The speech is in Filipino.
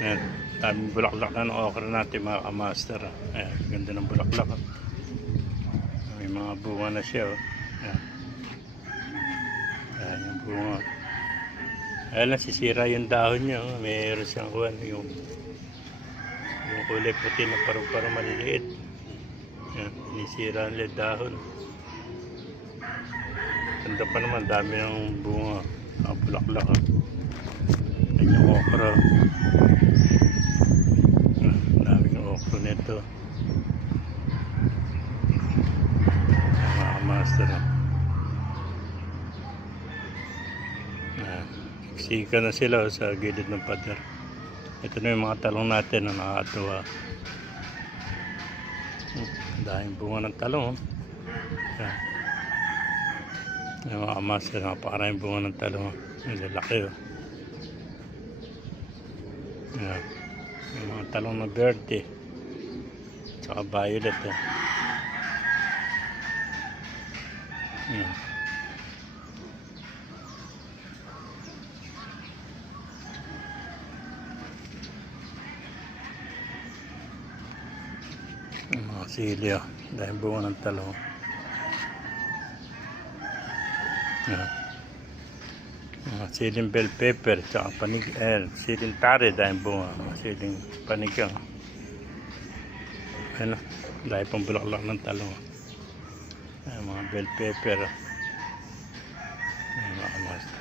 Ayan, daming bulaklak na ng okra natin mga kamaster. Ayan, ganda ng bulaklak. May mga bunga na siya. Ayan. Ayan yung bunga. Ayan lang, sisira yung dahon niya. Mayroon siyang kuwan, yung kulay puti na parang maliliit. Ayan, sinisira nila yung dahon. Ganda pa naman, dami ng bunga. Bulaklak. Ayan yung okra. Daming okra nito. Mga master. Sika na sila sa gilid ng pader. Ito na yung mga talong natin na nakakatuwa. Daming bunga ng talong. Ayan. Yung mga master, napakaraming bunga ng talong. Yung lalaki. Ayan. Yung mga talong na verde. Tsaka violet. Ayan. Yung mga sili, dahil bunga ng talong. Mga siling bell pepper, tsaka panig, siling tare dahil bunga. Mga siling panigang. Ano, dahil pang bulaklak ng talong. Mga bell pepper. Mga